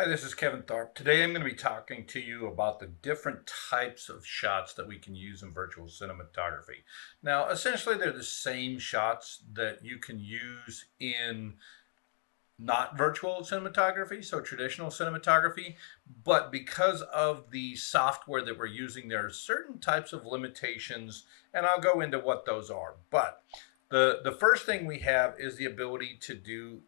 Hi, this is Kevin Tharp. Today I'm going to be talking to you about the different types of shots that we can use in virtual cinematography. Now, essentially, they're the same shots that you can use in not virtual cinematography, so traditional cinematography, but because of the software that we're using, there are certain types of limitations, and I'll go into what those are. But the first thing we have is the ability to do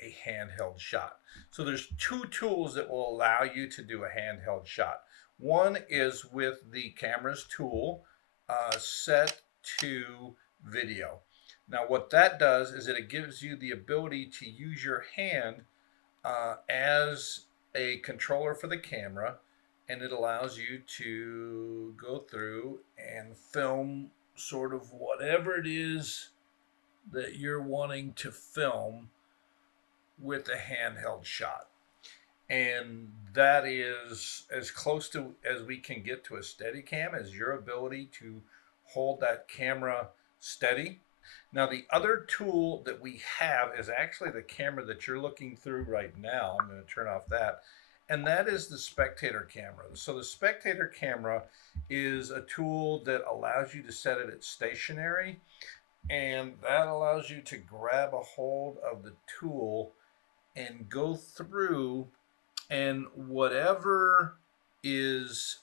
a handheld shot. So there's two tools that will allow you to do a handheld shot. One is with the camera's tool set to video. Now, what that does is that it gives you the ability to use your hand as a controller for the camera, and it allows you to go through and film sort of whatever it is that you're wanting to film with a handheld shot. And that is as close to as we can get to a steady cam as your ability to hold that camera steady. Now, the other tool that we have is actually the camera that you're looking through right now. I'm going to turn off that. And that is the Spectator camera. So the Spectator camera is a tool that allows you to set it at stationary. And that allows you to grab a hold of the tool and go through, and whatever is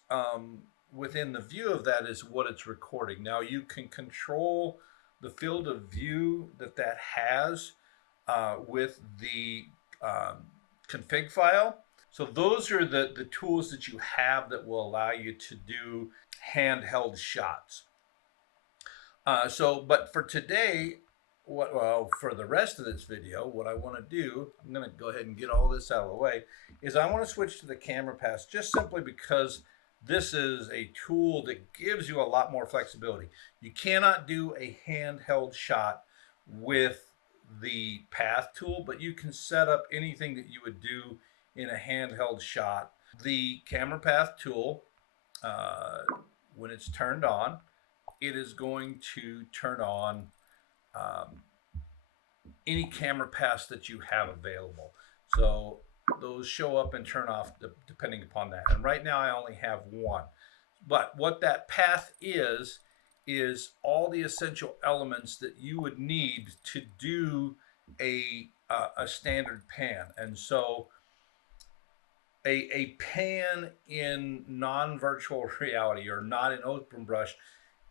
within the view of that is what it's recording. Now, you can control the field of view that that has with the config file. So those are the tools that you have that will allow you to do handheld shots. But for today, for the rest of this video, what I want to do, I'm going to go ahead and get all this out of the way, is I want to switch to the camera pass just simply because this is a tool that gives you a lot more flexibility. You cannot do a handheld shot with the path tool, but you can set up anything that you would do in a handheld shot. The camera path tool, when it's turned on, it is going to turn on any camera paths that you have available. So those show up and turn off depending upon that. And right now I only have one. But what that path is all the essential elements that you would need to do a standard pan. And so a pan in non-virtual reality or not in open brush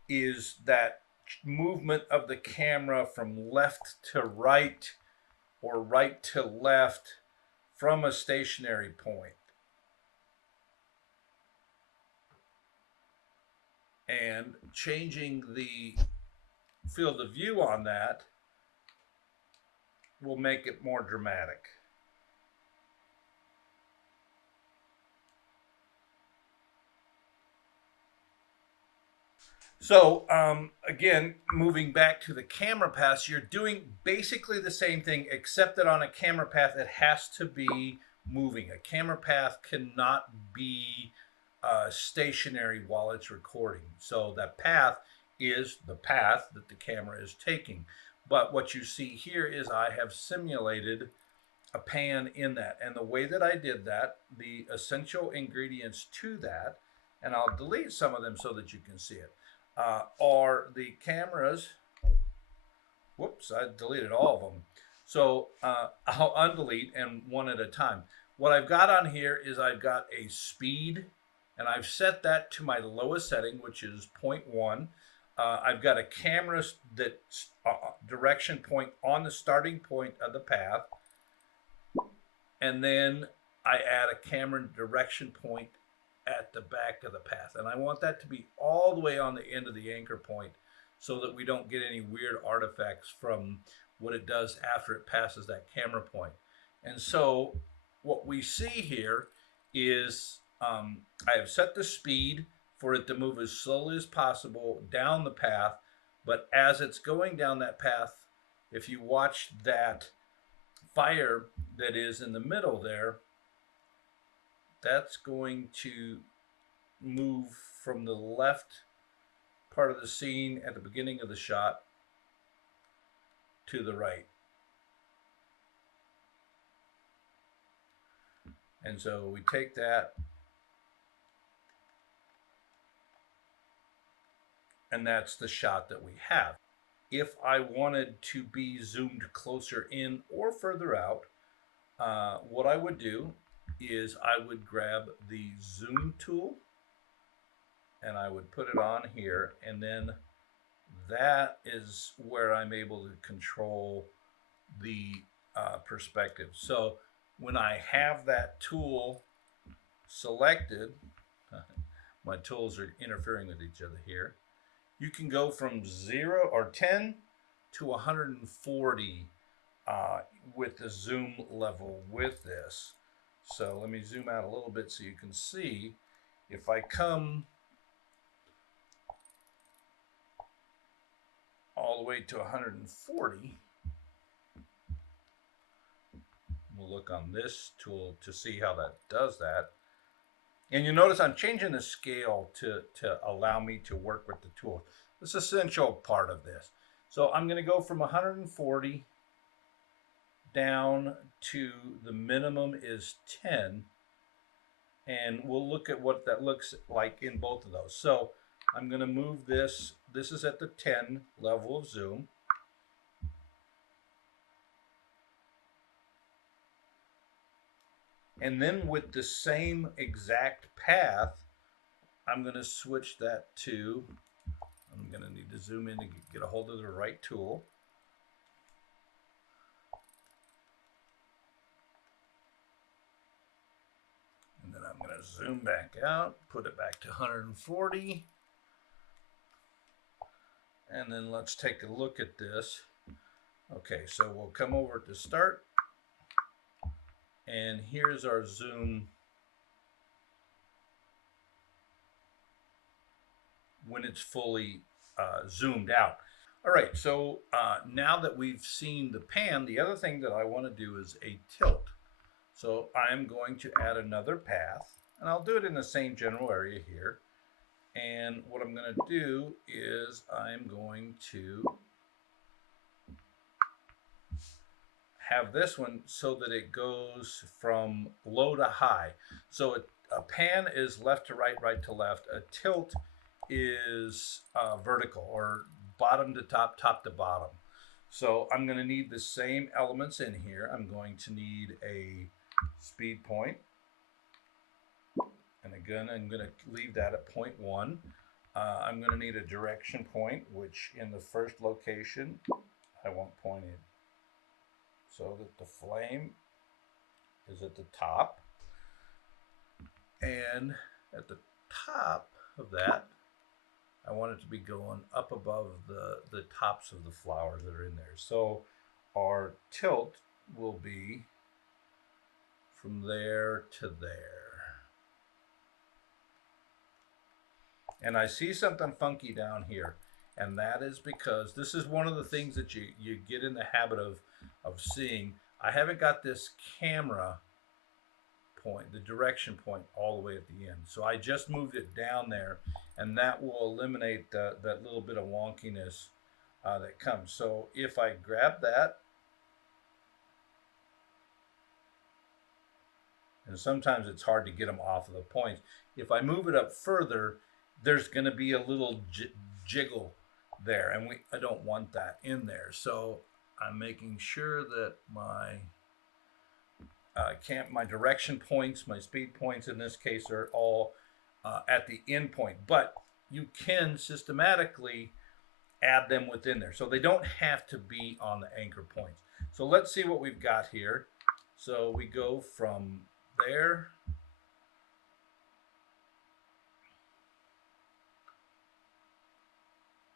is that movement of the camera from left to right or right to left from a stationary point. And changing the field of view on that will make it more dramatic. So again, moving back to the camera paths, you're doing basically the same thing, except that on a camera path, it has to be moving. A camera path cannot be stationary while it's recording. So that path is the path that the camera is taking. But what you see here is I have simulated a pan in that. And the way that I did that, the essential ingredients to that, and I'll delete some of them so that you can see it, are the cameras. Whoops, I deleted all of them. So I'll undelete and one at a time. What I've got on here is I've got a speed, and I've set that to my lowest setting, which is 0.1. I've got a camera that's direction point on the starting point of the path, and then I add a camera direction point at the back of the path. And I want that to be all the way on the end of the anchor point so that we don't get any weird artifacts from what it does after it passes that camera point. And so what we see here is I have set the speed for it to move as slowly as possible down the path, but as it's going down that path, if you watch that fire that is in the middle there, that's going to move from the left part of the scene at the beginning of the shot to the right. And so we take that, and that's the shot that we have. If I wanted to be zoomed closer in or further out, what I would do is I would grab the zoom tool and I would put it on here, and then that is where I'm able to control the perspective. So when I have that tool selected, my tools are interfering with each other here. You can go from 0 or 10 to 140 with the zoom level with this. So let me zoom out a little bit so you can see. If I come all the way to 140, we'll look on this tool to see how that does that. And you notice I'm changing the scale to allow me to work with the tool. This is an essential part of this. So I'm going to go from 140 down to the minimum is 10. And we'll look at what that looks like in both of those. So I'm going to move this. This is at the 10 level of zoom. And then with the same exact path, I'm going to switch that to, I'm going to need to zoom in to get a hold of the right tool. And then I'm going to zoom back out, put it back to 140. And then let's take a look at this. Okay, so we'll come over to start. And here's our zoom when it's fully zoomed out. All right, so now that we've seen the pan, the other thing that I want to do is a tilt. So I'm going to add another path, and I'll do it in the same general area here. And what I'm going to do is I'm going to have this one so that it goes from low to high. So a pan is left to right, right to left. A tilt is vertical, or bottom to top, top to bottom. So I'm going to need the same elements in here. I'm going to need a speed point. And again, I'm going to leave that at 0.1. I'm going to need a direction point, which in the first location, I want pointed so that the flame is at the top. And at the top of that, I want it to be going up above the tops of the flowers that are in there. So our tilt will be from there to there. And I see something funky down here. And that is because this is one of the things that you get in the habit of seeing. I haven't got this camera point, the direction point, all the way at the end. So I just moved it down there, and that will eliminate that little bit of wonkiness that comes. So if I grab that, and sometimes it's hard to get them off of the points. If I move it up further, there's going to be a little jiggle there, and I don't want that in there. So I'm making sure that my my direction points, my speed points in this case, are all at the end point. But you can systematically add them within there, so they don't have to be on the anchor points. So let's see what we've got here. So we go from there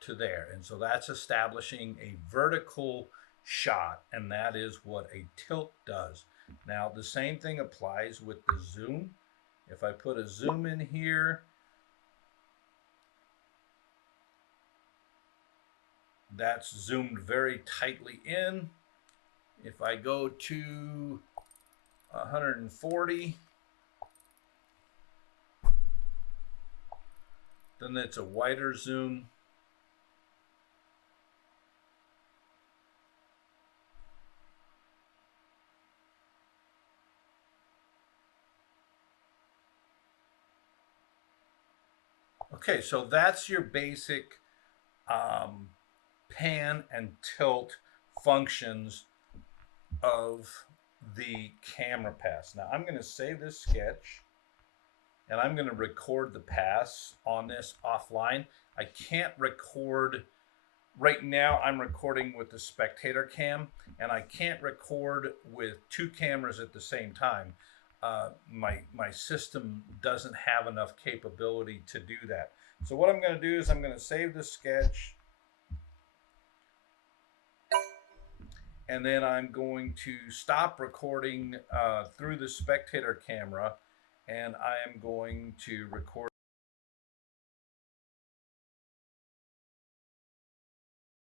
to there, and so that's establishing a vertical shot, and that is what a tilt does. Now the same thing applies with the zoom. If I put a zoom in here, that's zoomed very tightly in. If I go to 140, then it's a wider zoom. Okay, so that's your basic um, pan and tilt functions of the camera pass. Now I'm going to save this sketch and I'm going to record the pass on this offline. I can't record right now. I'm recording with the Spectator cam and I can't record with two cameras at the same time. My system doesn't have enough capability to do that. So what I'm going to do is I'm going to save the sketch and then I'm going to stop recording through the Spectator camera and I am going to record